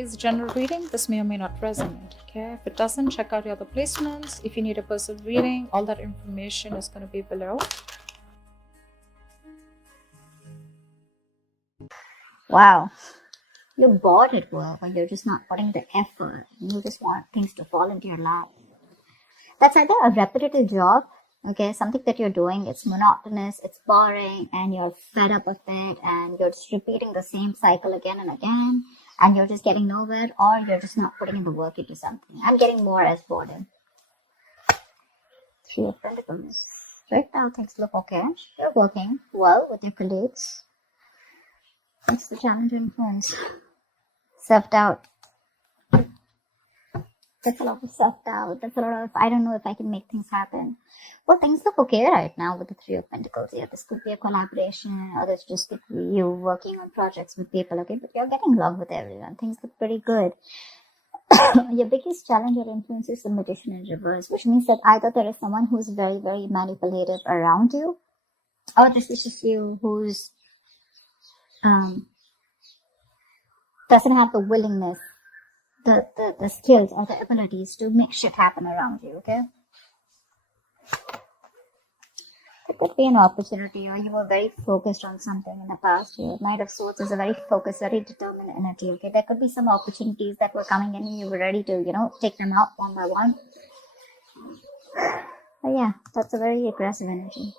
is general reading. This may or may not resonate. Okay, if it doesn't, check out your other placements. If you need a personal reading, all that information is going to be below. Wow. You're bored at work, or you're just not putting the effort. You just want things to fall into your lap. That's either a repetitive job, okay, something that you're doing, it's monotonous, it's boring, and you're fed up of it, and you're just repeating the same cycle again and again, and you're just getting nowhere, or you're just not putting in the work into something. I'm getting more as boredom. Three of Pentacles. Right now, things look okay. You're working well with your colleagues. It's the challenge influence. Self-doubt. That's a lot of self-doubt. That's a lot of, I don't know if I can make things happen. Well, things look okay right now with the Three of Pentacles. Yeah, this could be a collaboration, or this just could be you working on projects with people, okay? But you're getting along with everyone. Things look pretty good. Your biggest challenge or influence is the Magician in reverse, which means that either there is someone who's very, very manipulative around you, or this is just you who's doesn't have the willingness, the skills or the abilities to make shit happen around you, okay? It could be an opportunity, or you were very focused on something in the past year. Knight of Swords is a very focused, very determined energy, okay? There could be some opportunities that were coming in and you were ready to, take them out one by one. But yeah, that's a very aggressive energy.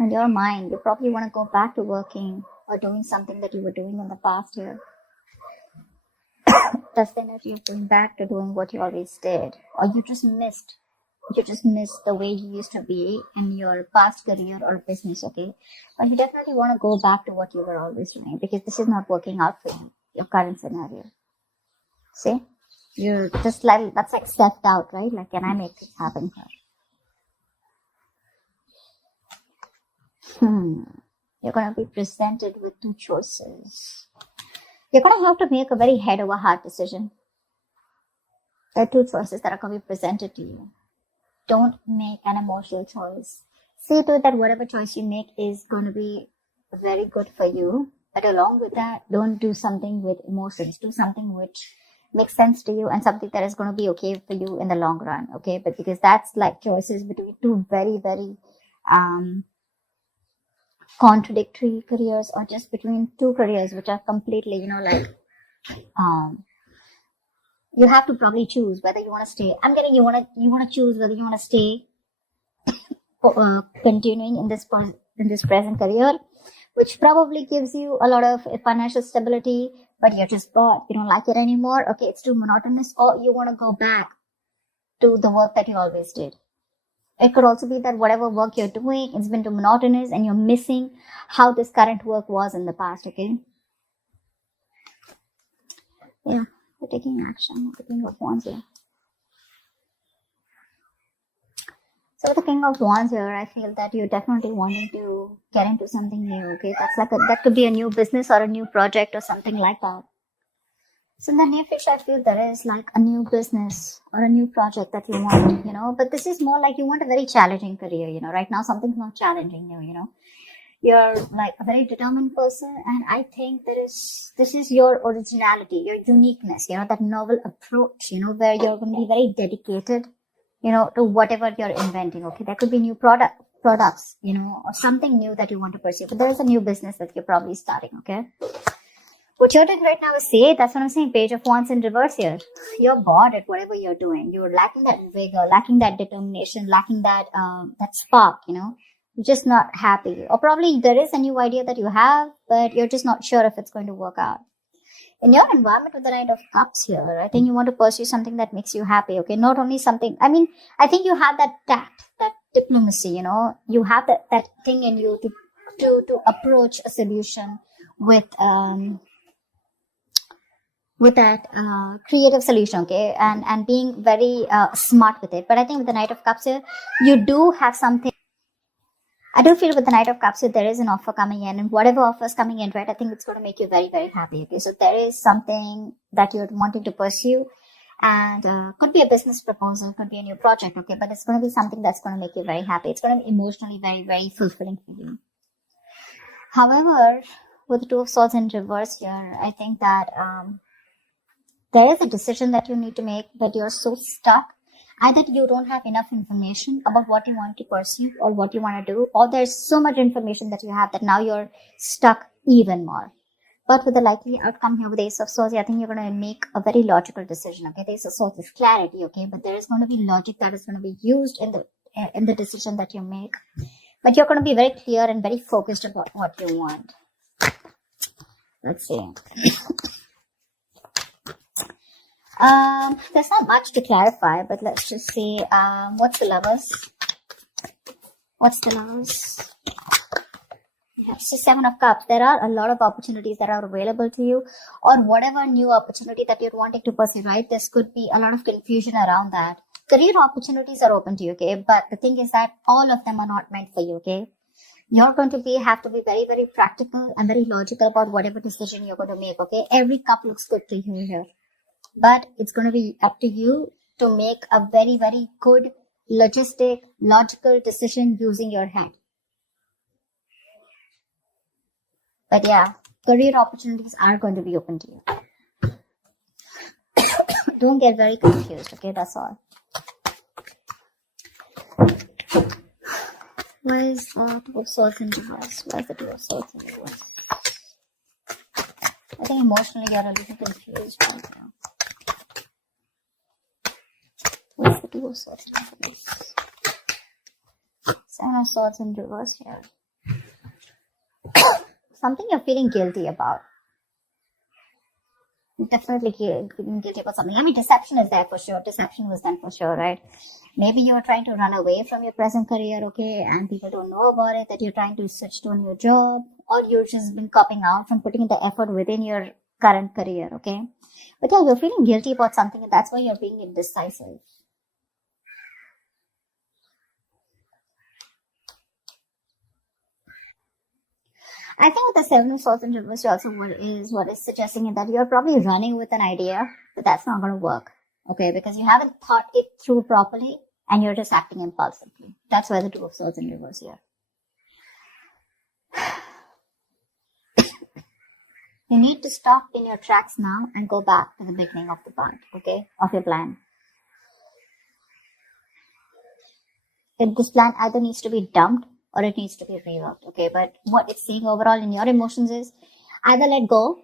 In your mind, you probably want to go back to working or doing something that you were doing in the past year. That's the energy of going back to doing what you always did. Or you just missed the way you used to be in your past career or business, okay? But you definitely want to go back to what you were always doing, because this is not working out for you, your current scenario. See? You're just like, that's like self-doubt, right? Like, can I make this happen here? You're going to be presented with two choices. You're going to have to make a very head over heart decision. There are two choices that are going to be presented to you. Don't make an emotional choice. See to it that whatever choice you make is going to be very good for you. But along with that, don't do something with emotions. Do something which makes sense to you and something that is going to be okay for you in the long run. Okay, but because that's like choices between two very, very contradictory careers, or just between two careers which are completely, you have to probably choose whether you want to stay. I'm getting you want to choose whether you want to stay continuing in this present career, which probably gives you a lot of financial stability, but you're just bored. You don't like it anymore. Okay, it's too monotonous. Or you want to go back to the work that you always did. It could also be that whatever work you're doing, it's been too monotonous and you're missing how this current work was in the past, okay? Yeah, we're taking action. The King of Wands here. So with the King of Wands here, I feel that you're definitely wanting to get into something new, okay? That could be a new business or a new project or something like that. So in the near future, I feel there is like a new business or a new project that you want, but this is more like you want a very challenging career, right now something's not challenging you, You're like a very determined person, and I think this is your originality, your uniqueness, that novel approach, where you're going to be very dedicated, to whatever you're inventing, okay? There could be new products, or something new that you want to pursue, but there is a new business that you're probably starting, okay? What you're doing right now is say, that's what I'm saying, Page of Wands in reverse here. You're bored at whatever you're doing. You're lacking that vigor, lacking that determination, lacking that spark, You're just not happy. Or probably there is a new idea that you have, but you're just not sure if it's going to work out. In your environment with the Knight of Cups here, I think you want to pursue something that makes you happy, okay? Not only something, I think you have that tact, that diplomacy, You have that thing in you to approach a solution with that creative solution, okay, and being very smart with it. But I think with the Knight of Cups here, you do have something. I do feel with the Knight of Cups here, there is an offer coming in, and whatever offer is coming in, right, I think it's going to make you very, very happy, okay? So there is something that you're wanting to pursue, and could be a business proposal, could be a new project, okay, but it's going to be something that's going to make you very happy. It's going to be emotionally very, very fulfilling for you. However, with the Two of Swords in reverse here, I think that there is a decision that you need to make, but you're so stuck. Either you don't have enough information about what you want to pursue or what you want to do, or there's so much information that you have that now you're stuck even more. But with the likely outcome here with the Ace of Swords, I think you're going to make a very logical decision. Okay, the Ace of Swords is clarity. Okay, but there is going to be logic that is going to be used in the decision that you make. But you're going to be very clear and very focused about what you want. Let's see. There's not much to clarify, but let's just see. What's the Lovers? What's the Lovers? It's the Seven of Cups. There are a lot of opportunities that are available to you, or whatever new opportunity that you're wanting to pursue, right? This could be a lot of confusion around that. Career opportunities are open to you, okay? But the thing is that all of them are not meant for you, okay? You're going to have to be very, very practical and very logical about whatever decision you're going to make, okay? Every cup looks good to you here. But it's going to be up to you to make a very, very good, logical decision using your head. But yeah, career opportunities are going to be open to you. Don't get very confused, okay? That's all. Why is the Two of Swords in reverse? Why is the Two of Swords in reverse? I think emotionally you're a little confused right now. What's the Two of Swords in reverse? Seven of Swords in reverse here. Something you're feeling guilty about. Definitely feeling guilty about something. I mean, deception is there for sure. Deception was done for sure, right? Maybe you're trying to run away from your present career, okay, and people don't know about it, that you're trying to switch to a new job, or you've just been copping out from putting the effort within your current career, okay? But yeah, you're feeling guilty about something, and that's why you're being indecisive. I think with the Seven of Swords in reverse, also what is suggesting is that you're probably running with an idea, but that's not going to work. Okay, because you haven't thought it through properly and you're just acting impulsively. That's why the Two of Swords in reverse here. You need to stop in your tracks now and go back to the beginning of the part, okay, of your plan. This plan either needs to be dumped or it needs to be reworked, okay? But what it's saying overall in your emotions is either let go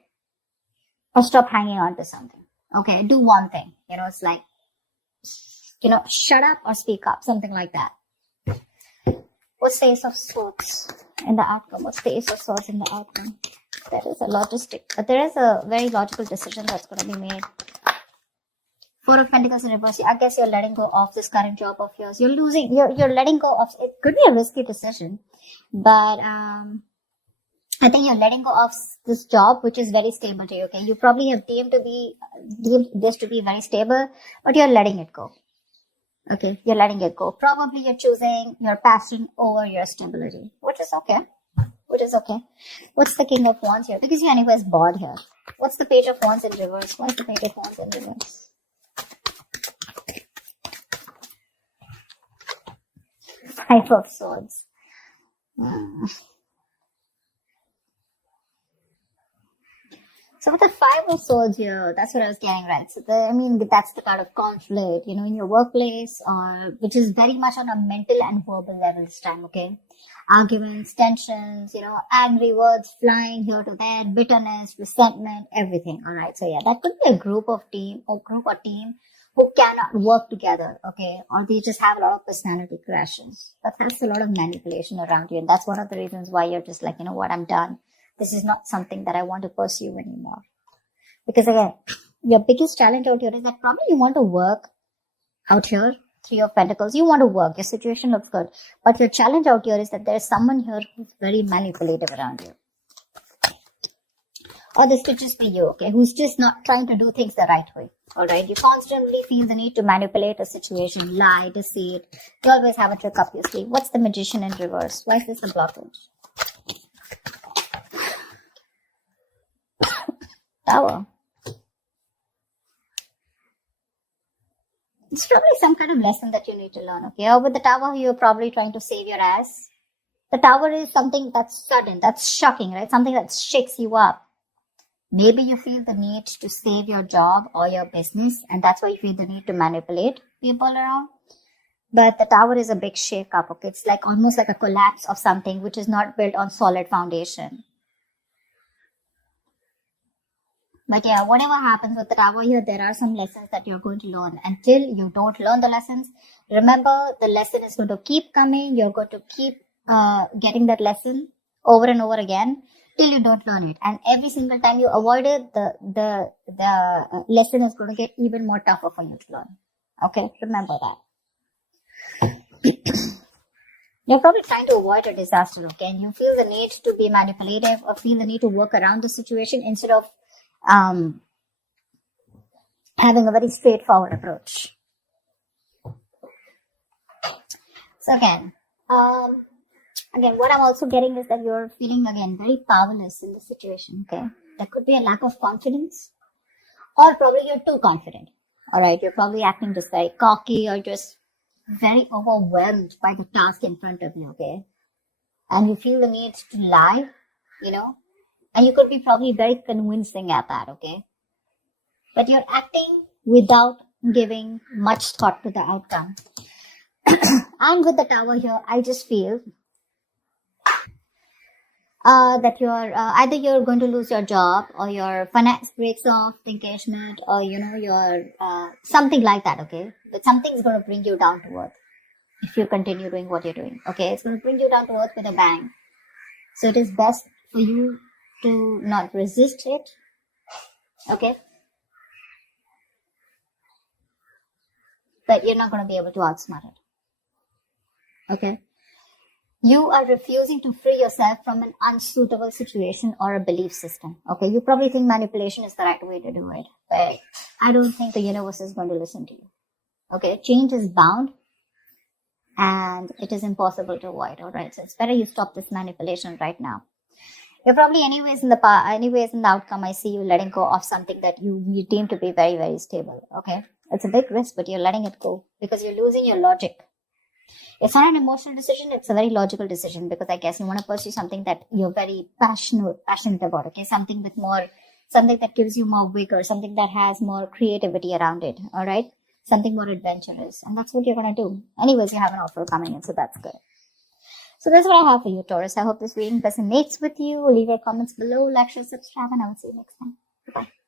or stop hanging on to something, okay? Do one thing, it's like, shut up or speak up, something like that. What's the Ace of Swords in the outcome? What's the Ace of Swords in the outcome? There is a very logical decision that's going to be made. Four of Pentacles in reverse. I guess you're letting go of this current job of yours. You're letting go of, it could be a risky decision, but I think you're letting go of this job, which is very stable to you, okay? You probably have deemed this to be very stable, but you're letting it go. Okay, you're letting it go. Probably you're choosing your passion over your stability, which is okay. What's the King of Wands here? Because you're anyways bored here. What's the Page of Wands in reverse? What's the Page of Wands in reverse? Five of Swords. So with the Five of Swords here, that's what I was getting, right? So that's the card of conflict, in your workplace, or which is very much on a mental and verbal level this time, okay? Arguments, tensions, angry words flying here to there, bitterness, resentment, everything, all right? So yeah, that could be a group or team who cannot work together, okay? Or they just have a lot of personality crashes. But that's a lot of manipulation around you, and that's one of the reasons why you're just like, what, I'm done. This is not something that I want to pursue anymore. Because again, your biggest challenge out here is that probably you want to work out here. Three of Pentacles, you want to work. Your situation looks good. But your challenge out here is that there is someone here who's very manipulative around you. Or this could just be you, okay, who's just not trying to do things the right way. Alright, you constantly feel the need to manipulate a situation, lie, deceit. You always have a trick up your sleeve. What's the Magician in reverse? Why is this a blockage? Tower. It's probably some kind of lesson that you need to learn, okay? Or with the Tower, you're probably trying to save your ass. The Tower is something that's sudden, that's shocking, right? Something that shakes you up. Maybe you feel the need to save your job or your business, and that's why you feel the need to manipulate people around. But the Tower is a big shake-up, okay? It's like almost like a collapse of something which is not built on solid foundation. But yeah, whatever happens with the Tower here, there are some lessons that you're going to learn. Until you don't learn the lessons, remember, the lesson is going to keep coming. You're going to keep getting that lesson over and over again till you don't learn it. And every single time you avoid it, the lesson is going to get even more tougher for you to learn. Okay, remember that. You're probably trying to avoid a disaster, okay? And you feel the need to be manipulative or feel the need to work around the situation instead of having a very straightforward approach. So again, what I'm also getting is that you're feeling again very powerless in the situation, okay? There could be a lack of confidence, or probably you're too confident. All right, you're probably acting just very cocky or just very overwhelmed by the task in front of you, okay? And you feel the need to lie, and you could be probably very convincing at that, okay? But you're acting without giving much thought to the outcome. And with the Tower here, I just feel that you're either you're going to lose your job, or your finance breaks off, the engagement, or your something like that, okay? But something's going to bring you down to earth if you continue doing what you're doing, okay? It's going to bring you down to earth with a bang. So it is best for you to not resist it, okay? But you're not going to be able to outsmart it, okay? You are refusing to free yourself from an unsuitable situation or a belief system, okay? You probably think manipulation is the right way to do it, but I don't think the universe is going to listen to you, okay? Change is bound, and it is impossible to avoid, all right? So it's better you stop this manipulation right now. You're probably anyways in the outcome, I see you letting go of something that you deem to be very, very stable, okay? It's a big risk, but you're letting it go because you're losing your logic. It's not an emotional decision, it's a very logical decision, because I guess you want to pursue something that you're very passionate about, okay? Something that gives you more vigor, something that has more creativity around it, all right? Something more adventurous, and that's what you're going to do. Anyways, you have an offer coming in, so that's good. So that's what I have for you, Taurus. I hope this reading resonates with you. Leave your comments below, like, share, subscribe, and I will see you next time. Bye.